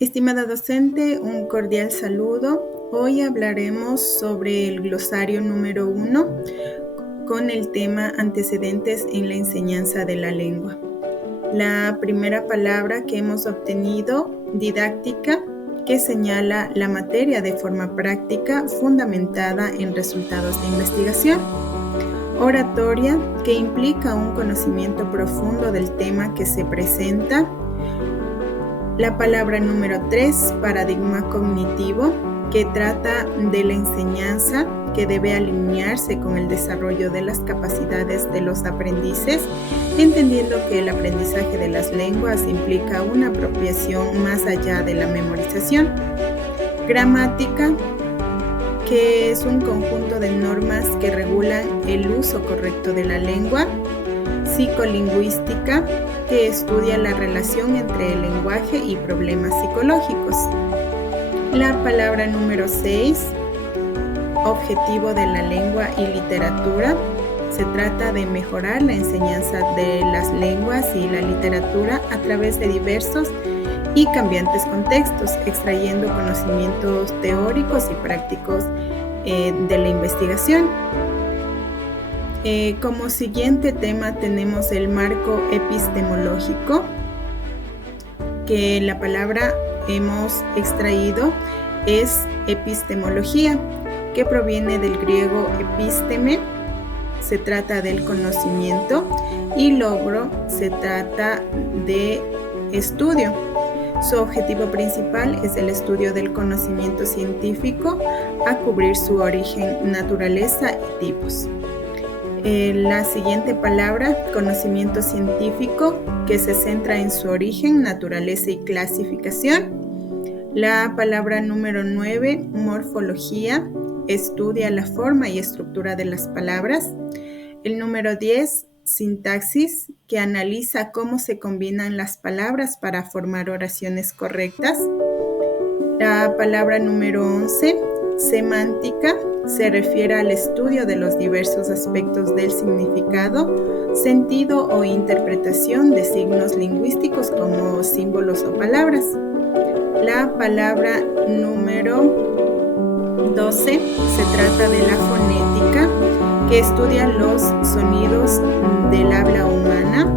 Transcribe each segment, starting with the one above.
Estimada docente, un cordial saludo. Hoy hablaremos sobre el glosario número 1 con el tema antecedentes en la enseñanza de la lengua. La primera palabra que hemos obtenido, didáctica, que señala la materia de forma práctica fundamentada en resultados de investigación. Oratoria, que implica un conocimiento profundo del tema que se presenta. La palabra número 3, paradigma cognitivo, que trata de la enseñanza que debe alinearse con el desarrollo de las capacidades de los aprendices, entendiendo que el aprendizaje de las lenguas implica una apropiación más allá de la memorización. Gramática, que es un conjunto de normas que regulan el uso correcto de la lengua. Psicolingüística, que estudia la relación entre el lenguaje y problemas psicológicos. La palabra número 6, objetivo de la lengua y literatura. Se trata de mejorar la enseñanza de las lenguas y la literatura a través de diversos y cambiantes contextos, extrayendo conocimientos teóricos y prácticos de la investigación. Como siguiente tema tenemos el marco epistemológico, que la palabra hemos extraído es epistemología, que proviene del griego episteme, se trata del conocimiento, y logro se trata de estudio. Su objetivo principal es el estudio del conocimiento científico a cubrir su origen, naturaleza y tipos. La siguiente palabra, conocimiento científico, que se centra en su origen, naturaleza y clasificación. La palabra número 9, morfología, estudia la forma y estructura de las palabras. El número 10, sintaxis, que analiza cómo se combinan las palabras para formar oraciones correctas. La palabra número 11, semántica, se refiere al estudio de los diversos aspectos del significado, sentido o interpretación de signos lingüísticos como símbolos o palabras. La palabra número 12 se trata de la fonética, que estudia los sonidos del habla humana.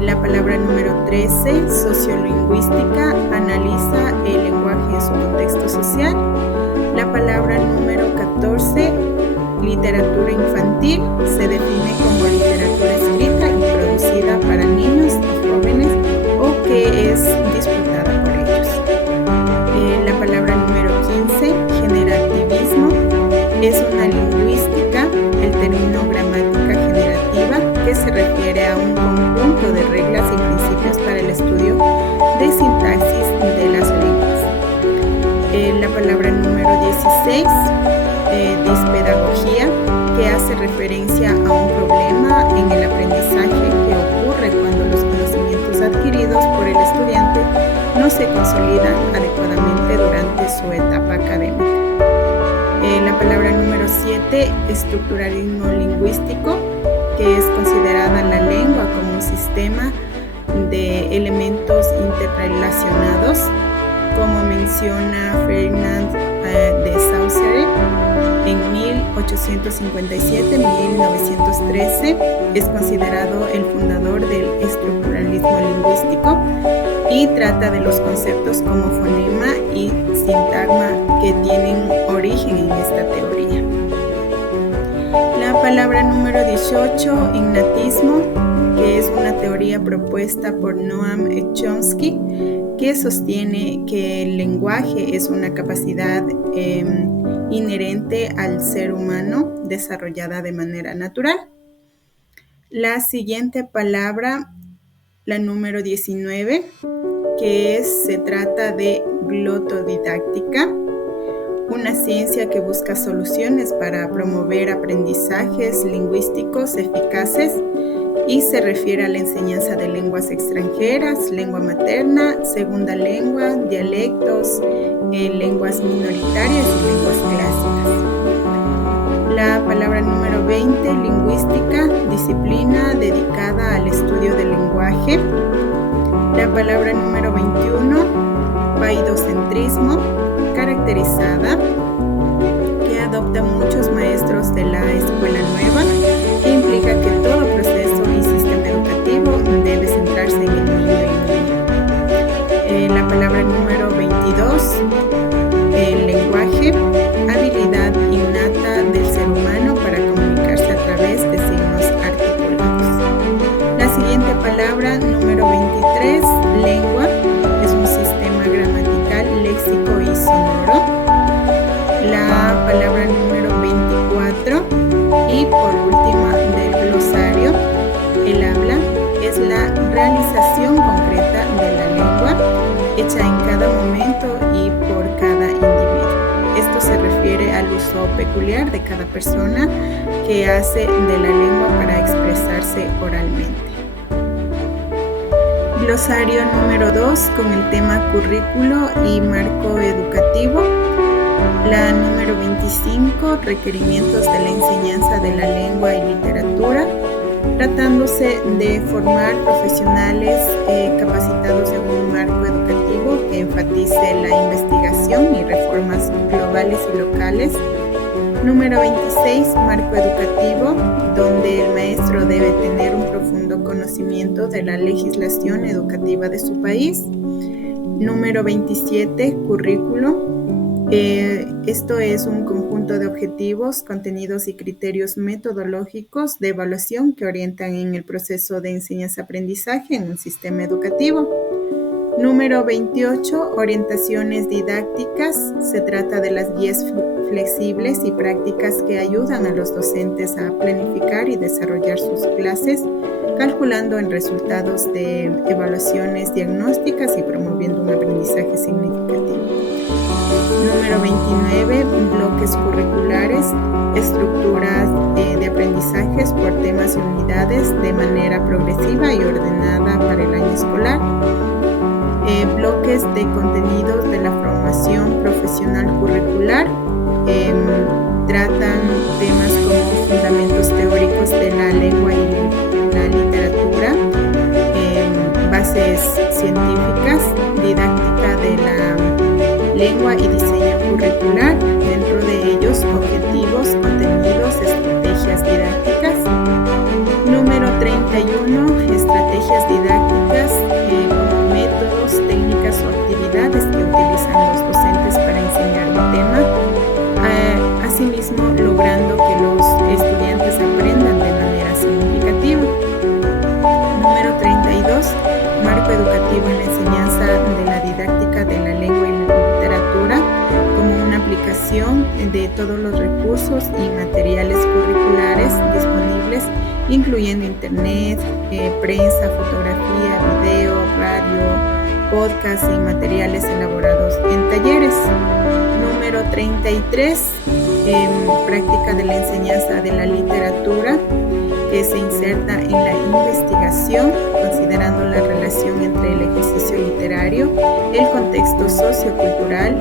La palabra número 13, sociolingüística, analiza el lenguaje en su contexto social. La palabra número 14, literatura infantil, se define como literatura escrita y producida para niños y jóvenes o que es disfrutada por ellos. La palabra número 15, generativismo, es una lingüística, el término gramática generativa, que se refiere a un conjunto de reglas y principios para el estudio de sintaxis de las lenguas. La palabra número 16, dispedagogía, que hace referencia a un problema en el aprendizaje que ocurre cuando los conocimientos adquiridos por el estudiante no se consolidan adecuadamente durante su etapa académica. La palabra número 7, estructuralismo lingüístico, que es considerada la lengua como un sistema de elementos interrelacionados, como menciona Ferdinand de Saussure en 1857-1913, es considerado el fundador del estructuralismo lingüístico y trata de los conceptos como fonema y sintagma que tienen origen en esta teoría. La palabra número 18, ignatismo, que es una teoría propuesta por Noam Chomsky, que sostiene que el lenguaje es una capacidad inherente al ser humano desarrollada de manera natural. La siguiente palabra, la número 19, que se trata de glotodidáctica, una ciencia que busca soluciones para promover aprendizajes lingüísticos eficaces y se refiere a la enseñanza de lenguas extranjeras, lengua materna, segunda lengua, dialectos, lenguas minoritarias y lenguas clásicas. La palabra número 20, lingüística, disciplina dedicada al estudio del lenguaje. La palabra número 21, paidocentrismo, caracterizada, que adopta muchos maestros de la escuela nueva, que implica que todo proceso y sistema educativo debe centrarse en el niño y niña. La palabra número 22, el lenguaje, habilidad innata del ser humano para comunicarse a través de signos articulados. La siguiente palabra, número 23, lengua, es un sistema gramatical, léxico y sonoro. La palabra número 24 y por último del glosario, el habla, es la realización concreta de la lengua hecha en cada momento y por cada individuo. Esto se refiere al uso peculiar de cada persona que hace de la lengua para expresarse oralmente. Glosario número 2 con el tema currículo y marco educativo. La número 25, requerimientos de la enseñanza de la lengua y literatura, tratándose de formar profesionales capacitados en un marco educativo que enfatice la investigación y reformas globales y locales. Número 26, marco educativo, donde el maestro debe tener un profundo conocimiento de la legislación educativa de su país. Número 27, currículo. Esto es un conjunto de objetivos, contenidos y criterios metodológicos de evaluación que orientan en el proceso de enseñanza-aprendizaje en un sistema educativo. Número 28, orientaciones didácticas. Se trata de las guías flexibles y prácticas que ayudan a los docentes a planificar y desarrollar sus clases, calculando en resultados de evaluaciones diagnósticas y promoviendo un aprendizaje significativo. Número 29, bloques curriculares, estructuras de aprendizajes por temas y unidades de manera progresiva y ordenada para el año escolar. Bloques de contenidos de la formación profesional curricular, tratan temas como fundamentos teóricos de la lengua y la literatura, bases científicas, didáctica de la lengua y diseño curricular, dentro de ellos objetivos, contenidos, estrategias didácticas. Número 31, estrategias didácticas como métodos, técnicas o actividades que utilizan los docentes para enseñar un tema, asimismo logrando que los estudiantes aprendan de manera significativa. Número 32, marco educativo en la enseñanza de la didáctica de la lengua y la literatura como una aplicación de todos los recursos y materiales curriculares disponibles, incluyendo internet, prensa, fotografía, video, radio, podcast y materiales elaborados en talleres. Número 33, práctica de la enseñanza de la literatura, que se inserta en la investigación, considerando la relación entre el ejercicio literario, el contexto sociocultural,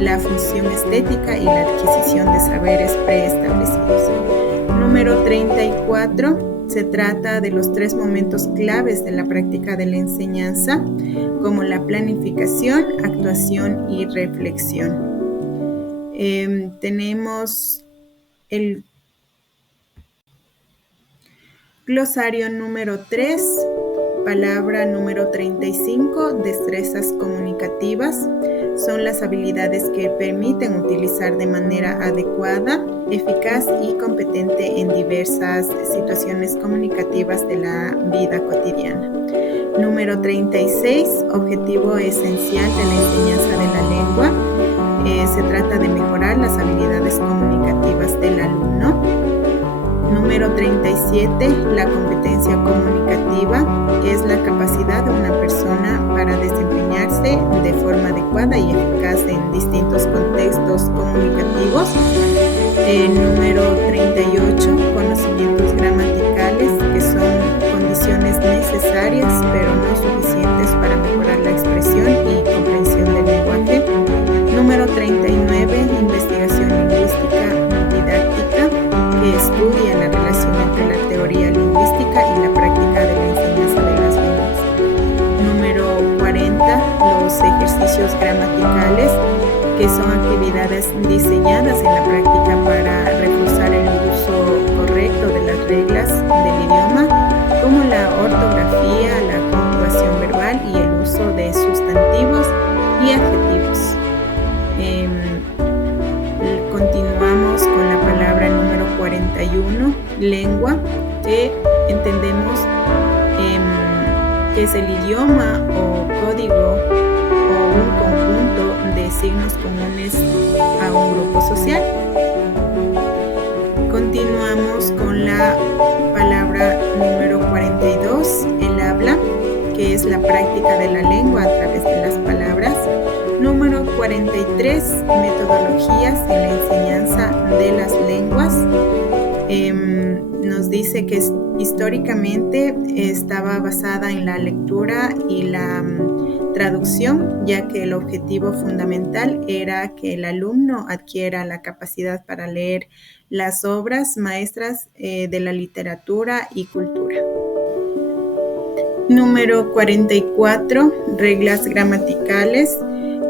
la función estética y la adquisición de saberes preestablecidos. Número 34, se trata de los 3 momentos claves de la práctica de la enseñanza, como la planificación, actuación y reflexión. Tenemos el glosario número 3, palabra número 35, destrezas comunicativas. Son las habilidades que permiten utilizar de manera adecuada, eficaz y competente en diversas situaciones comunicativas de la vida cotidiana. Número 36, objetivo esencial de la enseñanza de la lengua. Se trata de mejorar las habilidades comunicativas del alumno. Número 37, la competencia comunicativa, que es la capacidad de una persona para desempeñarse de forma adecuada y eficaz en distintos contextos comunicativos. Número 38, conocimientos gramaticales, que son condiciones necesarias pero no suficientes para mejorar la expresión y comprensión del lenguaje. Número 39, investigación lingüística didáctica, que estudia la relación entre la teoría lingüística y la práctica de la enseñanza de las lenguas. Número 40, 40, los ejercicios gramaticales, que son actividades diseñadas en la práctica para reforzar el uso correcto de las reglas del idioma, como la ortografía, la conjugación verbal y el uso de sustantivos y adjetivos. Continuamos con la palabra número 41, lengua, que entendemos que es el idioma o código o un conjunto de signos comunes a un grupo social. Continuamos con la palabra número 42, el habla, que es la práctica de la lengua a través de las palabras. Número 43, metodologías en la enseñanza de las lenguas. Nos dice que históricamente estaba basada en la lectura y la traducción, ya que el objetivo fundamental era que el alumno adquiera la capacidad para leer las obras maestras de la literatura y cultura. Número 44, reglas gramaticales,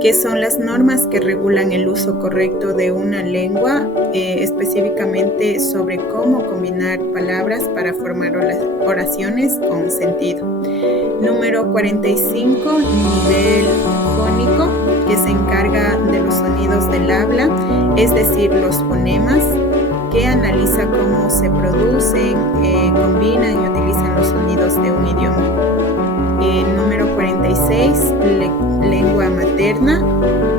que son las normas que regulan el uso correcto de una lengua, específicamente sobre cómo combinar palabras para formar oraciones con sentido. Número 45, nivel fónico, que se encarga de los sonidos del habla, es decir, los fonemas, que analiza cómo se producen, combinan y utilizan los sonidos de un idioma. Número 46, lengua materna,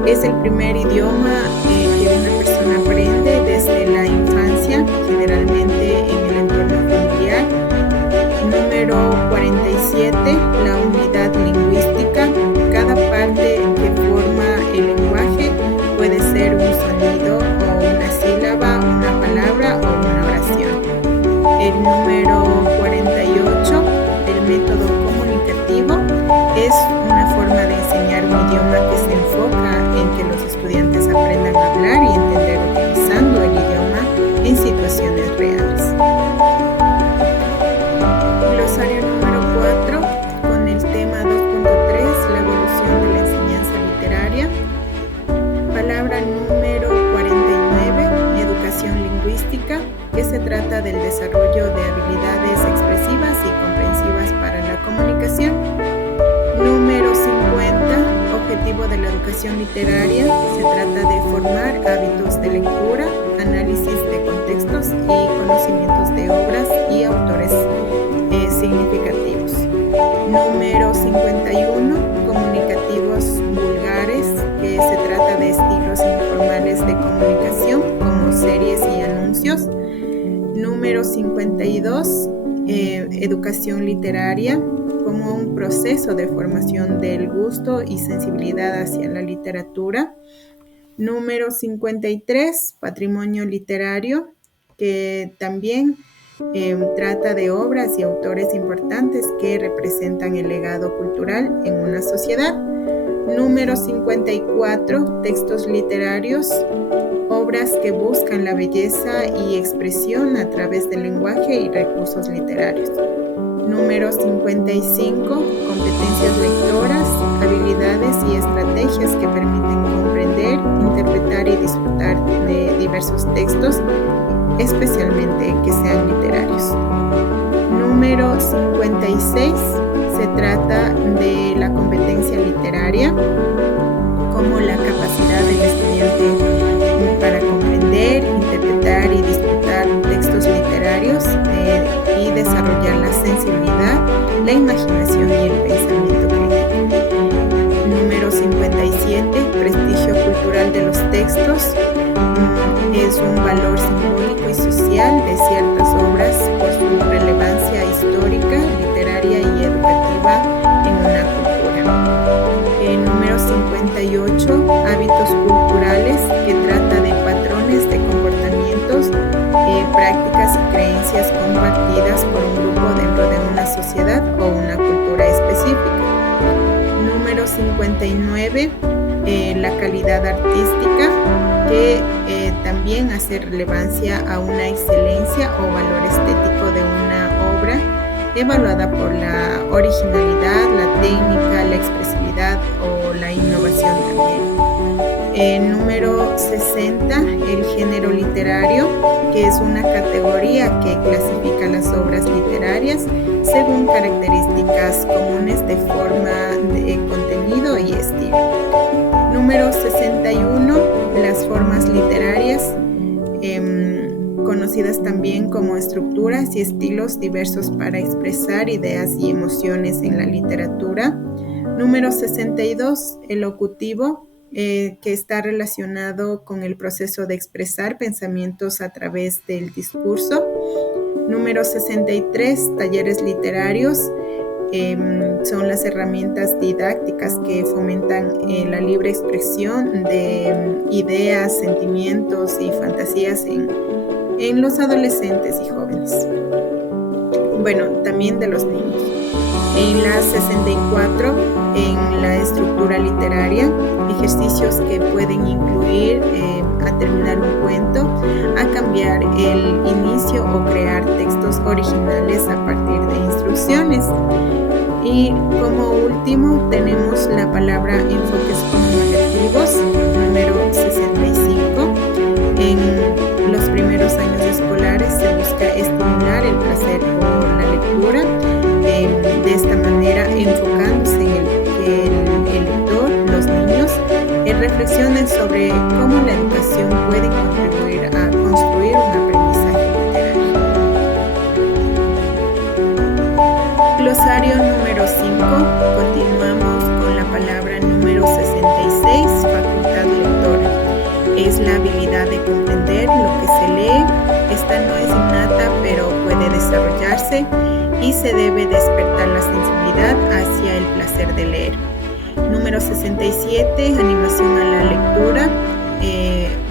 es el primer idioma que una persona aprende desde la infancia, generalmente en el entorno familiar. Número 47, la unidad lingüística, cada parte que forma el lenguaje puede ser un sonido o una sílaba, una palabra o una oración. El número 48, el método comunicativo, es una forma de enseñar un idioma que se enfoca en que los estudiantes aprendan a hablar y entender utilizando el idioma en situaciones reales. Glosario número 4, con el tema 2.3, la evolución de la enseñanza literaria. Palabra número 49, educación lingüística, que se trata del desarrollo de habilidades expresivas y comprensivas para la comunicación. Número 50, objetivo de la educación literaria, se trata de formar hábitos de lectura, análisis de contextos y conocimientos de obras y autores significativos. Número 51, comunicativos vulgares, que se trata de estilos informales de comunicación como series y anuncios. Número 52, educación literaria, como un proceso de formación del gusto y sensibilidad hacia la literatura. Número 53, patrimonio literario, que también trata de obras y autores importantes que representan el legado cultural en una sociedad. Número 54, textos literarios, obras que buscan la belleza y expresión a través del lenguaje y recursos literarios. Número 55, competencias lectoras, habilidades y estrategias que permiten comprender, interpretar y disfrutar de diversos textos, especialmente que sean literarios. Número 56, se trata de la competencia literaria, como la capacidad del estudiante para comprender, interpretar y disfrutar textos literarios y desarrollar la sensibilidad, la imaginación y el pensamiento crítico. Número 57, prestigio cultural de los textos. Es un valor simbólico y social de ciertas obras por su relevancia histórica, literaria y educativa en una cultura. Número 58, hábitos culturales, que trata de patrones de comportamientos, prácticas y creencias compartidas por un grupo dentro de una sociedad o una cultura específica. Número 59, la calidad artística, que también hace relevancia a una excelencia o valor estético de una obra, evaluada por la originalidad, la técnica, la expresividad o la innovación también. Número 60, el género literario, que es una categoría que clasifica las obras literarias según características comunes de forma, de contenido y estilo. Número 61, las formas literarias, conocidas también como estructuras y estilos diversos para expresar ideas y emociones en la literatura. Número 62, el locutivo, que está relacionado con el proceso de expresar pensamientos a través del discurso. Número 63, talleres literarios. Son las herramientas didácticas que fomentan la libre expresión de ideas, sentimientos y fantasías en los adolescentes y jóvenes. Bueno, también de los niños. En la 64, en la estructura literaria, ejercicios que pueden incluir a terminar un cuento, a cambiar el inicio o crear textos originales a partir de instrucciones. Y como último tenemos la palabra enfoques comunicativos, número 65. En los primeros años escolares se busca estimular el placer por la lectura, de esta manera enfocándose en que el lector, los niños, reflexionen sobre cómo la educación puede contribuir a construir un aprendizaje literario. Glosario número 5, continuamos con la palabra número 66, facultad lectora. Es la habilidad de comprender lo que se lee. Esta no es innata, pero puede desarrollarse y se debe despertar la sensibilidad hacia el placer de leer. Número 67, animación a la lectura,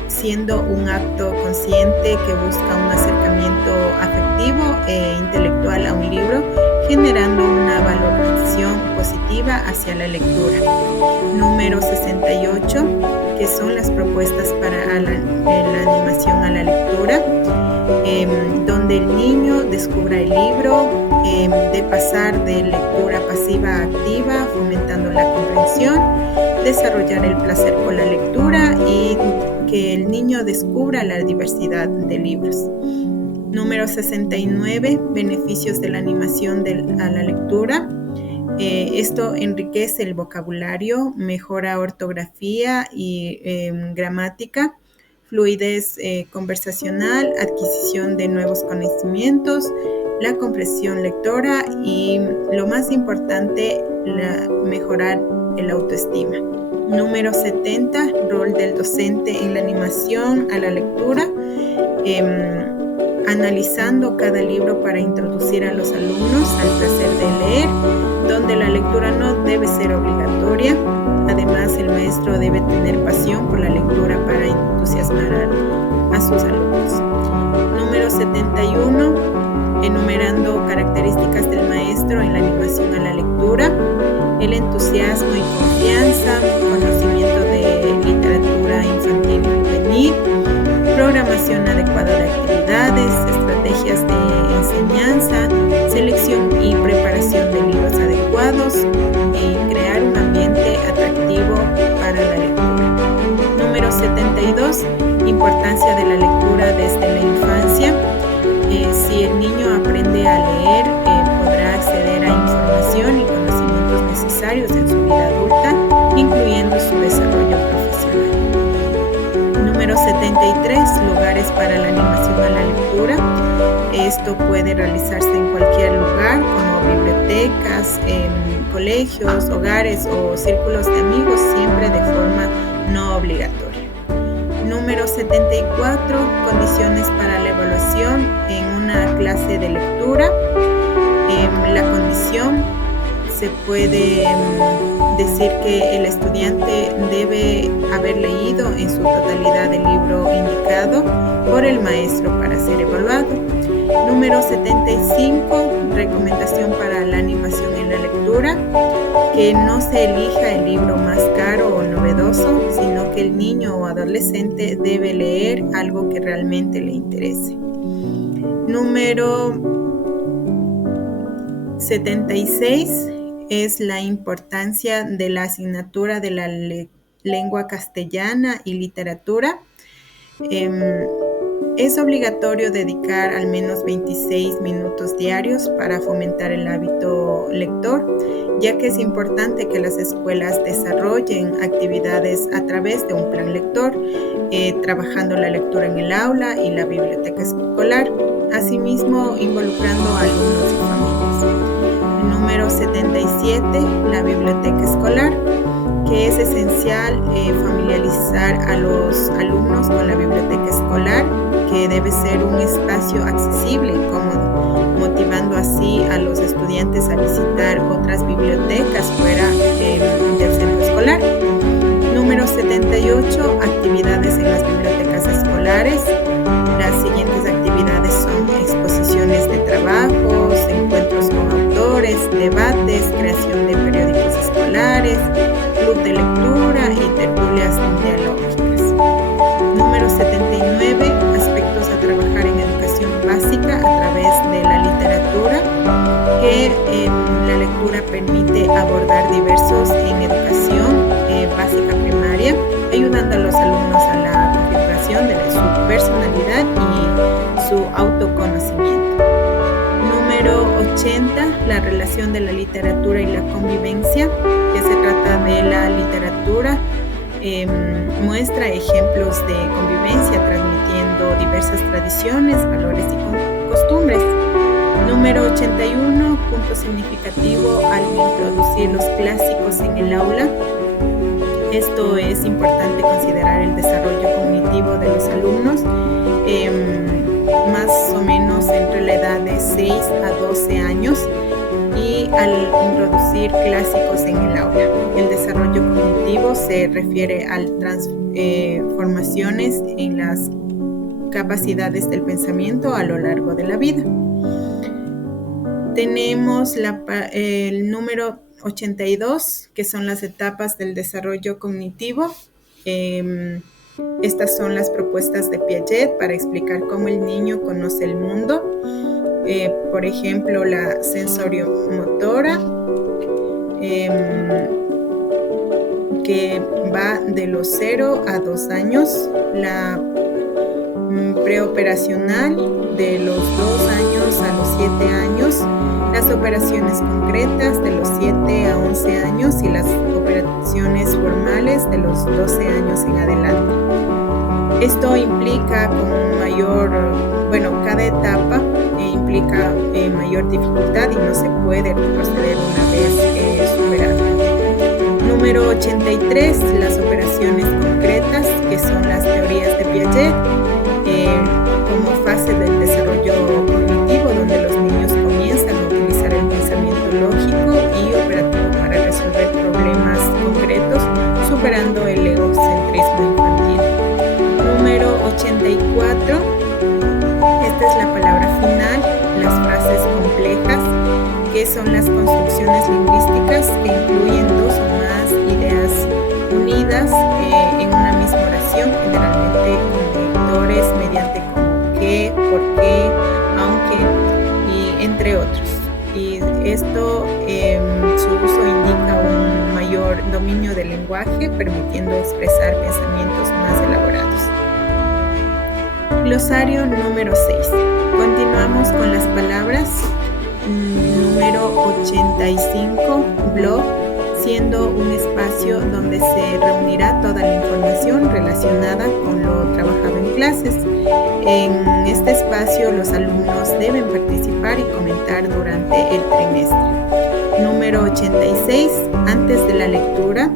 siendo un acto consciente que busca un acercamiento afectivo e intelectual a un libro, generando una valoración positiva hacia la lectura. Número 68, que son las propuestas para la animación a la lectura, donde el niño descubra el libro, de pasar de lectura pasiva a activa, fomentando la comprensión, desarrollar el placer por la lectura y que el niño descubra la diversidad de libros. Número 69, beneficios de la animación a la lectura. Esto enriquece el vocabulario, mejora ortografía y gramática, fluidez conversacional, adquisición de nuevos conocimientos, la comprensión lectora y, lo más importante, mejorar el autoestima. Número 70, rol del docente en la animación a la lectura, analizando cada libro para introducir a los alumnos al placer de leer, donde la lectura no debe ser obligatoria. Además, el maestro debe tener pasión por la lectura para entusiasmar a sus alumnos. Número 71, enumerando características del maestro en la animación a la lectura: el entusiasmo y confianza, conocimiento de literatura infantil y juvenil, programación adecuada de actividades, estrategias de enseñanza, selección y preparación de libros adecuados y crear un ambiente atractivo para la lectura. Número 72, importancia de la lectura desde la infancia. Si el niño aprende a leer, podrá acceder a información y conocimientos necesarios en su vida adulta, incluyendo su desarrollo profesional. Número 73, lugares para la animación a la lectura. Esto puede realizarse en cualquier lugar, como bibliotecas, colegios, hogares o círculos de amigos, siempre de forma no obligatoria. Número 74, condiciones para la evaluación en una clase de lectura. La condición se puede decir que el estudiante debe haber leído en su totalidad el libro indicado por el maestro para ser evaluado. Número 75, recomendación para la animación en la lectura: que no se elija el libro más caro o novedoso, sino que el niño o adolescente debe leer algo que realmente le interese. Número 76, es la importancia de la asignatura de la lengua castellana y literatura. Es obligatorio dedicar al menos 26 minutos diarios para fomentar el hábito lector, ya que es importante que las escuelas desarrollen actividades a través de un plan lector, trabajando la lectura en el aula y la biblioteca escolar, asimismo involucrando a alumnos y familias. Número 77, la biblioteca escolar, que es esencial familiarizar a los alumnos con la biblioteca escolar, que debe ser un espacio accesible y cómodo, motivando así a los estudiantes a visitar otras bibliotecas fuera del centro escolar. Número 78, actividades en las bibliotecas escolares. Las siguientes actividades son exposiciones de trabajos, encuentros con autores, debates, creación de periódicos escolares, club de lectura y tertulias dialógicas. Número 79, aspectos a trabajar en educación básica a través de la literatura, que la lectura permite abordar diversos en educación básica primaria, ayudando a los alumnos a la configuración de su personalidad y su autoconocimiento. Número 80, la relación de la literatura y la convivencia, que se trata de la literatura, muestra ejemplos de convivencia transmitiendo diversas tradiciones, valores y costumbres. Número 81, punto significativo al introducir los clásicos en el aula. Esto es importante considerar el desarrollo cognitivo de los alumnos, más o menos entre la edad de 6 a 12 años, y al introducir clásicos en el aula. El desarrollo cognitivo se refiere a transformaciones en las capacidades del pensamiento a lo largo de la vida. Tenemos el número 82, que son las etapas del desarrollo cognitivo. Estas son las propuestas de Piaget para explicar cómo el niño conoce el mundo. Por ejemplo, la sensoriomotora, que va de los 0 a 2 años, la preoperacional de los 2 años a los 7 años, las operaciones concretas de los 7 a 11 años y las operaciones formales de los 12 años en adelante. Esto implica cada etapa implica mayor dificultad y no se puede proceder una vez superada. Número 83, las operaciones concretas, que son las teorías de Piaget, como fase del desarrollo cognitivo, donde los niños comienzan a utilizar el pensamiento lógico y operativo para resolver problemas concretos, superando el egocentrismo infantil. Número 84, esta es la palabra final, las frases complejas, que son las construcciones lingüísticas que incluyen 2 o más ideas unidas en una misma oración, generalmente con vectores mediante como que, por qué, aunque y entre otros. Y esto, su uso indica un mayor dominio del lenguaje, permitiendo expresar pensamientos más elaborados. Glosario número 6. Continuamos con las palabras. Número 85, blog, siendo un espacio donde se reunirá toda la información relacionada con lo trabajado en clases. En este espacio los alumnos deben participar y comentar durante el trimestre. Número 86, antes de la lectura,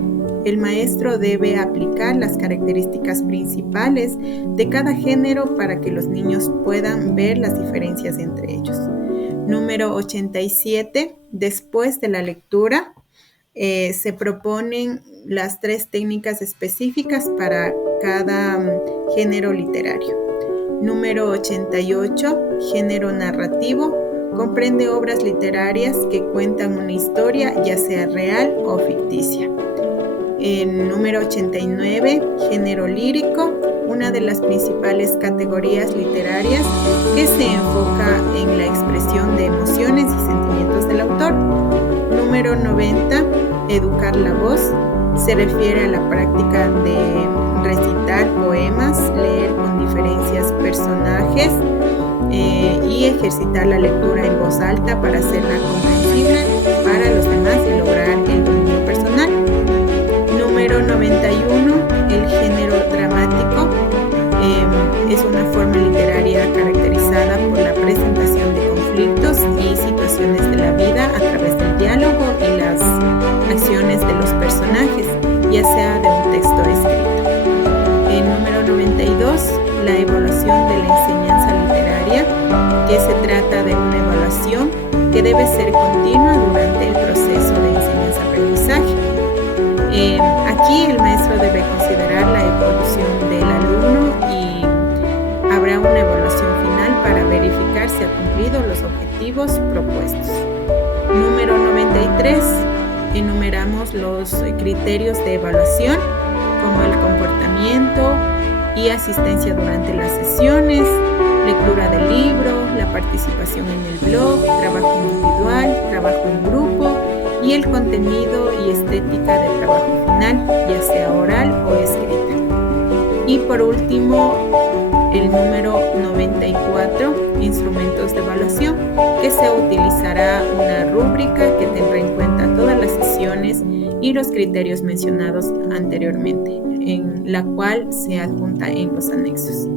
el maestro debe aplicar las características principales de cada género para que los niños puedan ver las diferencias entre ellos. Número 87, después de la lectura, se proponen las 3 técnicas específicas para cada género literario. Número 88, género narrativo, comprende obras literarias que cuentan una historia, ya sea real o ficticia. El número 89, género lírico, una de las principales categorías literarias que se enfoca en la expresión de emociones y sentimientos del autor. Número 90, educar la voz. Se refiere a la práctica de recitar poemas, leer con diferencias personajes y ejercitar la lectura en voz alta para hacerla comprensible para los demás y lograr el dominio personal. Número 91, el género dramático. Es una forma literaria caracterizada por la presentación de conflictos y situaciones de la vida a través del diálogo y las acciones de los personajes, ya sea de un texto escrito. Número 92, la evaluación de la enseñanza literaria, que se trata de una evaluación que debe ser continua durante el proceso de enseñanza-aprendizaje. Aquí el maestro debe considerar la evolución del alumno y habrá una evaluación final para verificar si ha cumplido los objetivos propuestos. Número 93, enumeramos los criterios de evaluación, como el comportamiento y asistencia durante las sesiones, lectura del libro, la participación en el blog, trabajo individual, trabajo en grupo y el contenido y estética del trabajo final, ya sea oral o escrita. Y por último, el número 94, instrumentos de evaluación, que se utilizará una rúbrica que tendrá en cuenta todas las sesiones y los criterios mencionados anteriormente, en la cual se adjunta en los anexos.